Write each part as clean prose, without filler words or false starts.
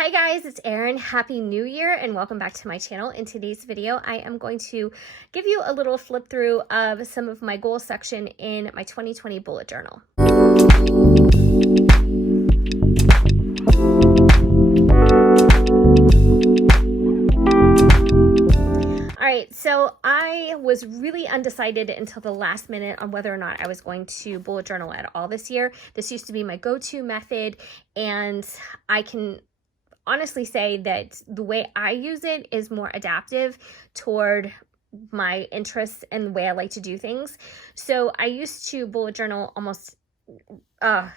Hi guys, it's Erin. Happy New Year and welcome back to my channel. In today's video, I am going to give you a little flip through of some of my goals section in my 2020 bullet journal. Alright, so I was really undecided until the last minute on whether or not I was going to bullet journal at all this year. This used to be my go-to method, and I can honestly say that the way I use it is more adaptive toward my interests and the way I like to do things. So I used to bullet journal almost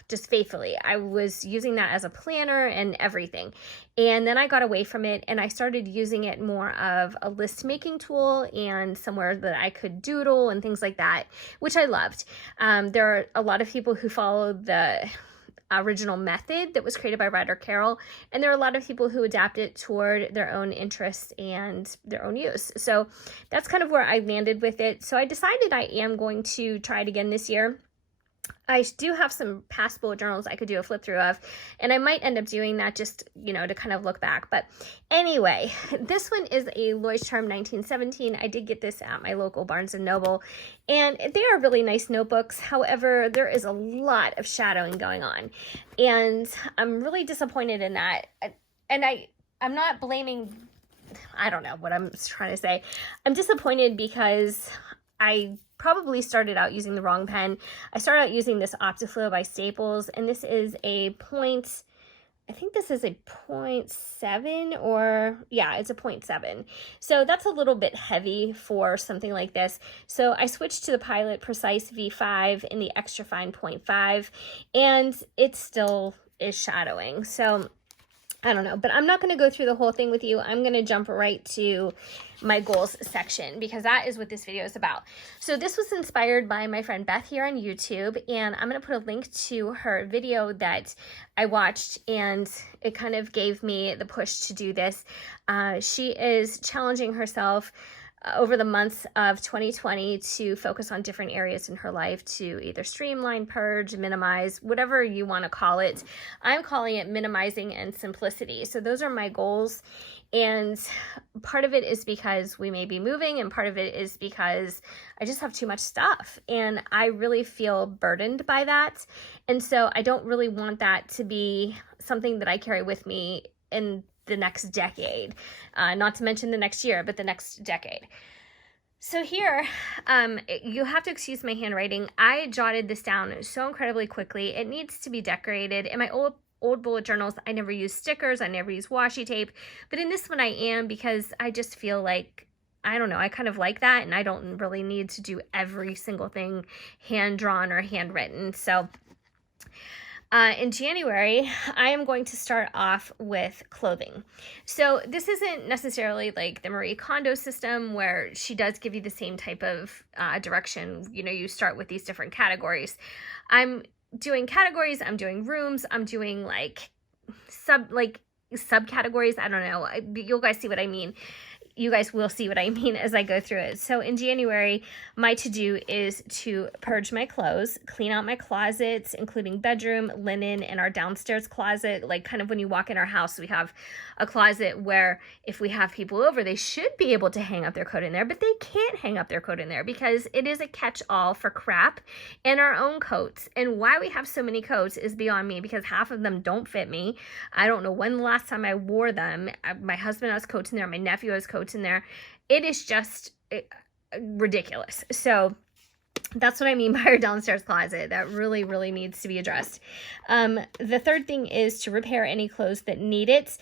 just faithfully. I was using that as a planner and everything. And then I got away from it and I started using it more of a list making tool and somewhere that I could doodle and things like that, which I loved. There are a lot of people who follow the original method that was created by Ryder Carroll, and there are a lot of people who adapt it toward their own interests and their own use. So that's kind of where I landed with it. So I decided I am going to try it again this year. I do have some past bullet journals I could do a flip through of, and I might end up doing that just, to kind of look back. But anyway, this one is a Leuchtturm 1917. I did get this at my local Barnes & Noble, and they are really nice notebooks. However, there is a lot of shadowing going on, and I'm really disappointed in that. And I'm not blaming, I don't know what I'm trying to say. I'm disappointed because I probably started out using the wrong pen. I started out using this Optiflow by Staples, and this is a point, I think this is a 0.7 or, yeah, it's a 0.7. So that's a little bit heavy for something like this. So I switched to the Pilot Precise V5 in the extra fine 0.5, and it still is shadowing. So I don't know, but I'm not going to go through the whole thing with you. I'm going to jump right to my goals section because that is what this video is about. So this was inspired by my friend Beth here on YouTube, and I'm going to put a link to her video that I watched, and it kind of gave me the push to do this. She is challenging herself over the months of 2020 to focus on different areas in her life to either streamline, purge, minimize, whatever you want to call it. I'm calling it minimizing and simplicity. So those are my goals. And part of it is because we may be moving, and part of it is because I just have too much stuff and I really feel burdened by that. And so I don't really want that to be something that I carry with me in the next decade, not to mention the next year, but the next decade. So here, you have to excuse my handwriting. I jotted this down so incredibly quickly. It needs to be decorated. In my old bullet journals, I never use stickers. I never use washi tape. But in this one, I am, because I just feel like, I don't know, I kind of like that, and I don't really need to do every single thing hand-drawn or handwritten. So in January, I am going to start off with clothing. So this isn't necessarily like the Marie Kondo system where she does give you the same type of direction. You start with these different categories. I'm doing categories, I'm doing rooms, I'm doing subcategories. I don't know. You'll guys see what I mean. You guys will see what I mean as I go through it. So in January, my to-do is to purge my clothes, clean out my closets, including bedroom, linen, and our downstairs closet. Like kind of when you walk in our house, we have a closet where if we have people over, they should be able to hang up their coat in there, but they can't hang up their coat in there because it is a catch-all for crap and our own coats. And why we have so many coats is beyond me, because half of them don't fit me. I don't know when the last time I wore them. My husband has coats in there. My nephew has coats in there. It is just ridiculous. So that's what I mean by our downstairs closet. That really, really needs to be addressed. The third thing is to repair any clothes that need it.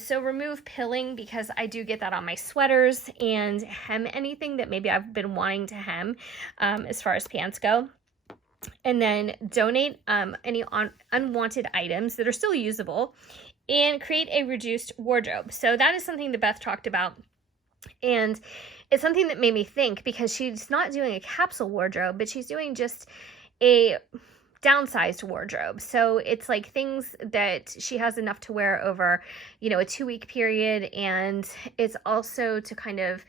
So remove pilling, because I do get that on my sweaters, and hem anything that maybe I've been wanting to hem as far as pants go. And then donate any unwanted items that are still usable, and create a reduced wardrobe. So that is something that Beth talked about, and it's something that made me think, because she's not doing a capsule wardrobe, but she's doing just a downsized wardrobe. So it's like things that she has enough to wear over, a 2-week period, and it's also to kind of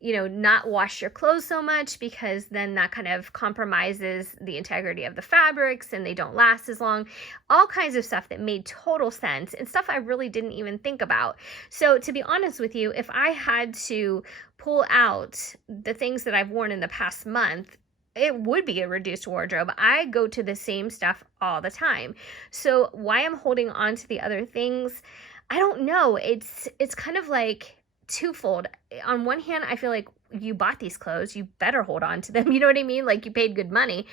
not wash your clothes so much, because then that kind of compromises the integrity of the fabrics and they don't last as long. All kinds of stuff that made total sense and stuff I really didn't even think about. So to be honest with you, if I had to pull out the things that I've worn in the past month, it would be a reduced wardrobe. I go to the same stuff all the time. So why I'm holding on to the other things, I don't know. It's kind of like twofold. On one hand, I feel like you bought these clothes, you better hold on to them. You know what I mean? Like, you paid good money.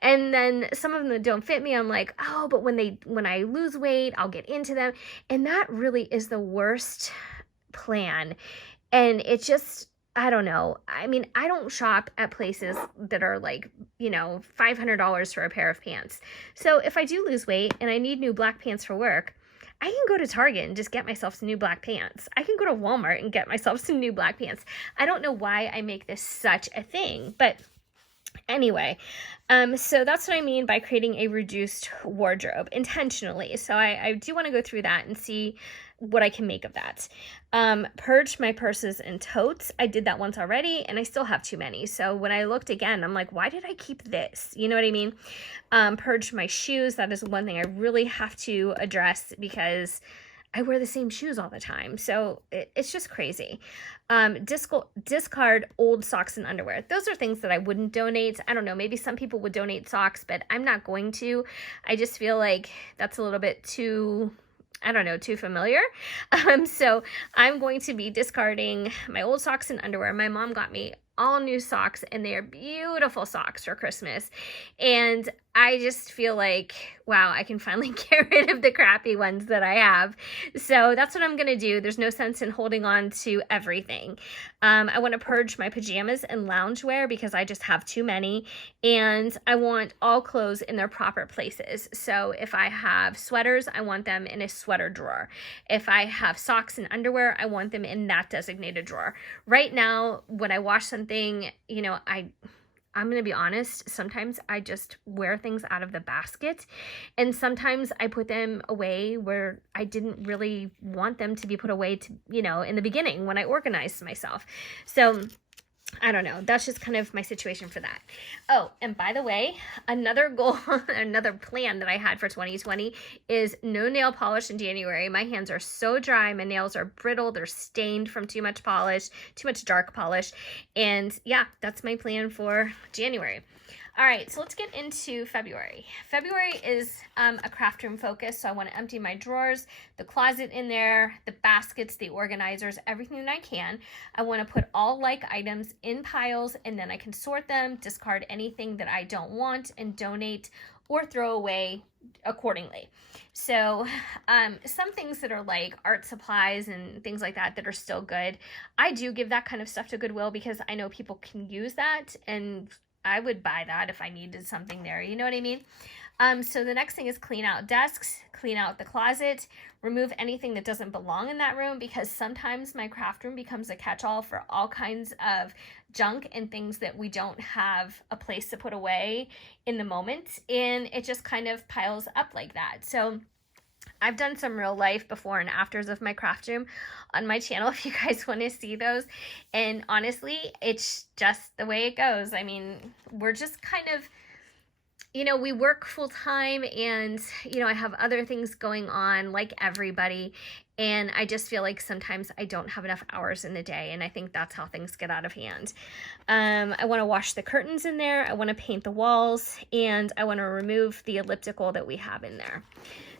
And then some of them that don't fit me, I'm like, oh, but when I lose weight, I'll get into them. And that really is the worst plan. And it just, I don't know. I mean, I don't shop at places that are like, $500 for a pair of pants. So if I do lose weight and I need new black pants for work, I can go to Target and just get myself some new black pants. I can go to Walmart and get myself some new black pants. I don't know why I make this such a thing, but anyway, so that's what I mean by creating a reduced wardrobe intentionally. So I do want to go through that and see what I can make of that. Purge my purses and totes. I did that once already and I still have too many. So when I looked again, I'm like, why did I keep this? You know what I mean? Purge my shoes. That is one thing I really have to address because I wear the same shoes all the time. So it's just crazy. Discard old socks and underwear. Those are things that I wouldn't donate. I don't know, maybe some people would donate socks, but I'm not going to. I just feel like that's a little bit too, I don't know, too familiar. So I'm going to be discarding my old socks and underwear. My mom got me all new socks and they are beautiful socks for Christmas. And I just feel like, wow, I can finally get rid of the crappy ones that I have. So that's what I'm going to do. There's no sense in holding on to everything. I want to purge my pajamas and loungewear because I just have too many. And I want all clothes in their proper places. So if I have sweaters, I want them in a sweater drawer. If I have socks and underwear, I want them in that designated drawer. Right now, when I wash something, I'm going to be honest, sometimes I just wear things out of the basket and sometimes I put them away where I didn't really want them to be put away in the beginning when I organized myself. So I don't know. That's just kind of my situation for that. Oh, and by the way, another goal, another plan that I had for 2020 is no nail polish in January. My hands are so dry. My nails are brittle. They're stained from too much polish, too much dark polish. And yeah, that's my plan for January. All right, so let's get into February. February is a craft room focus, so I want to empty my drawers, the closet in there, the baskets, the organizers, everything that I can. I want to put all like items in piles, and then I can sort them, discard anything that I don't want, and donate or throw away accordingly. So some things that are like art supplies and things like that are still good, I do give that kind of stuff to Goodwill because I know people can use that, and I would buy that if I needed something there. You know what I mean? So the next thing is clean out desks, clean out the closet, remove anything that doesn't belong in that room because sometimes my craft room becomes a catch-all for all kinds of junk and things that we don't have a place to put away in the moment. And it just kind of piles up like that. So I've done some real life before and afters of my craft room on my channel if you guys want to see those. And honestly, it's just the way it goes. I mean, we're just kind of, we work full time and, I have other things going on like everybody. And I just feel like sometimes I don't have enough hours in the day. And I think that's how things get out of hand. I want to wash the curtains in there. I want to paint the walls and I want to remove the elliptical that we have in there.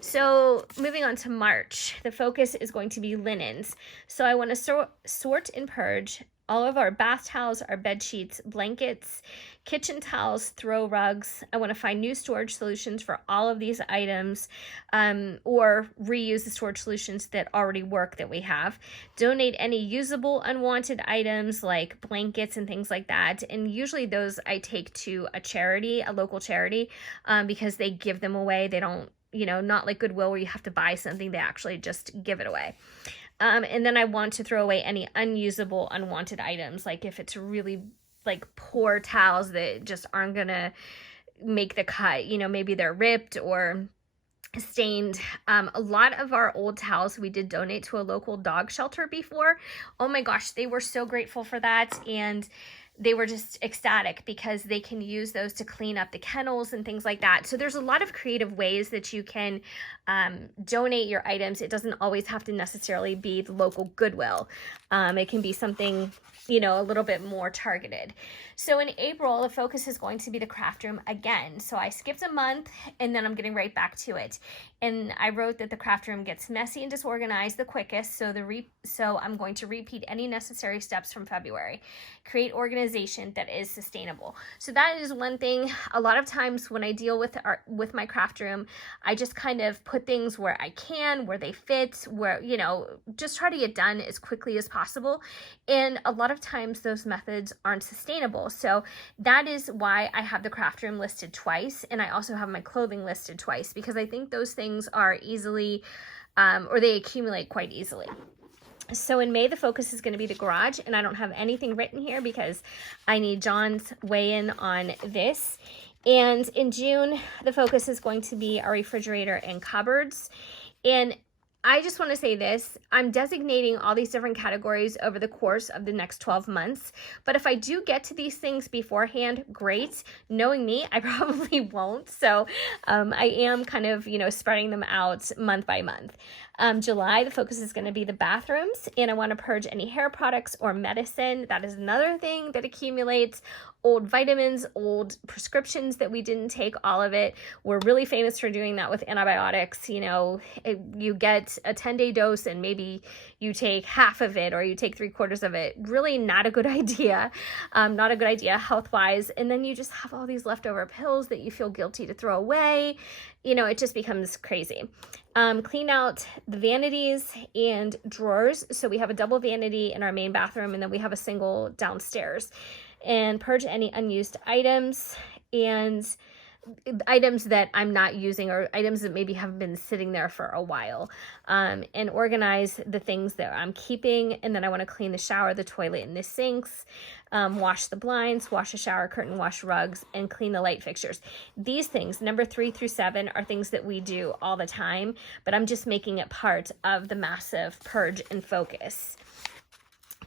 So moving on to March, the focus is going to be linens. So I want to sort and purge all of our bath towels, our bed sheets, blankets, kitchen towels, throw rugs. I want to find new storage solutions for all of these items or reuse the storage solutions that already work that we have. Donate any usable unwanted items like blankets and things like that. And usually those I take to a charity, a local charity, because they give them away. They don't, not like Goodwill where you have to buy something, they actually just give it away. And then I want to throw away any unusable, unwanted items. Like if it's really like poor towels that just aren't going to make the cut, maybe they're ripped or stained. A lot of our old towels we did donate to a local dog shelter before. Oh my gosh, they were so grateful for that, and they were just ecstatic because they can use those to clean up the kennels and things like that. So there's a lot of creative ways that you can donate your items. It doesn't always have to necessarily be the local Goodwill. It can be something, you know, a little bit more targeted. So in April, the focus is going to be the craft room again. So I skipped a month and then I'm getting right back to it. And I wrote that the craft room gets messy and disorganized the quickest. So I'm going to repeat any necessary steps from February. Create organization that is sustainable. So that is one thing. A lot of times when I deal with my craft room, I just kind of put things where I can, where they fit, where, you know, just try to get done as quickly as possible. And a lot of times those methods aren't sustainable. So that is why I have the craft room listed twice. And I also have my clothing listed twice, because I think those things are easily, or they accumulate quite easily. So in May, the focus is going to be the garage, and I don't have anything written here because I need John's weigh-in on this. And in June, the focus is going to be our refrigerator and cupboards. And I just want to say this, I'm designating all these different categories over the course of the next 12 months. But if I do get to these things beforehand, great. Knowing me, I probably won't. So I am kind of, you know, spreading them out month by month. July, the focus is going to be the bathrooms, and I want to purge any hair products or medicine. That is another thing that accumulates. Old vitamins, old prescriptions that we didn't take, all of it. We're really famous for doing that with antibiotics. You know, you get a 10-day dose and maybe you take half of it or you take 3/4 of it. Really not a good idea. Not a good idea health-wise. And then you just have all these leftover pills that you feel guilty to throw away. You know, it just becomes crazy. Clean out the vanities and drawers. So we have a double vanity in our main bathroom, and then we have a single downstairs. And purge any unused items and items that I'm not using, or items that maybe have been sitting there for a while, and organize the things that I'm keeping. And then I want to clean the shower, the toilet, and the sinks, wash the blinds, wash the shower curtain, wash rugs, and clean the light fixtures. These things, number 3 through 7, are things that we do all the time, but I'm just making it part of the massive purge and focus.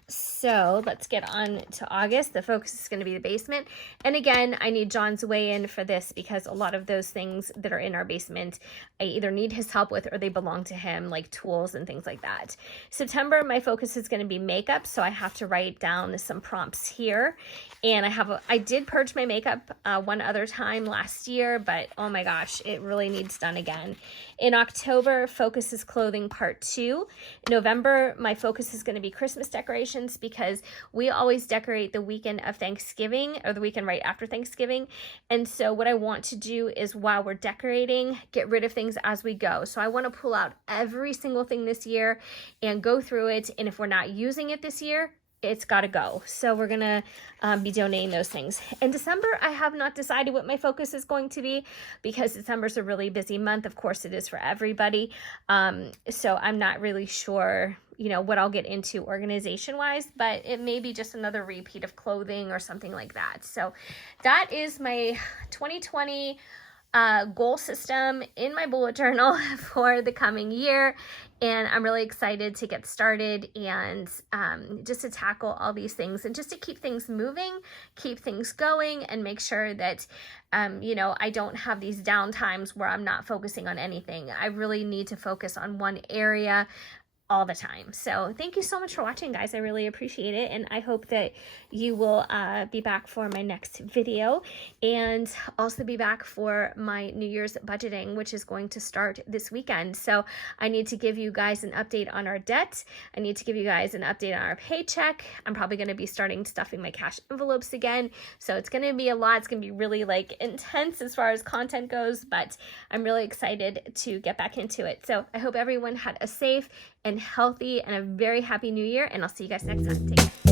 So let's get on to August. The focus is going to be the basement. And again, I need John's weigh-in for this because a lot of those things that are in our basement, I either need his help with or they belong to him, like tools and things like that. September, my focus is going to be makeup. So I have to write down some prompts here. And I did purge my makeup one other time last year, but oh my gosh, it really needs done again. In October, focus is clothing part 2. In November, my focus is going to be Christmas decorations, because we always decorate the weekend of Thanksgiving, or the weekend right after Thanksgiving. And so what I want to do is, while we're decorating, get rid of things as we go. So I want to pull out every single thing this year and go through it. And if we're not using it this year, it's got to go. So we're going to be donating those things. In December, I have not decided what my focus is going to be, because December's a really busy month. Of course, it is for everybody. So I'm not really sure, you know, what I'll get into organization wise, but it may be just another repeat of clothing or something like that. So that is my 2020 goal system in my bullet journal for the coming year. And I'm really excited to get started and just to tackle all these things and just to keep things moving, keep things going, and make sure that, you know, I don't have these down times where I'm not focusing on anything. I really need to focus on one area all the time. So thank you so much for watching, guys. I really appreciate it. And I hope that you will be back for my next video, and also be back for my New Year's budgeting, which is going to start this weekend. So I need to give you guys an update on our debt. I need to give you guys an update on our paycheck. I'm probably going to be starting stuffing my cash envelopes again. So it's going to be a lot. It's going to be really like intense as far as content goes, but I'm really excited to get back into it. So I hope everyone had a safe and healthy and a very happy new year, and I'll see you guys next time. Take care.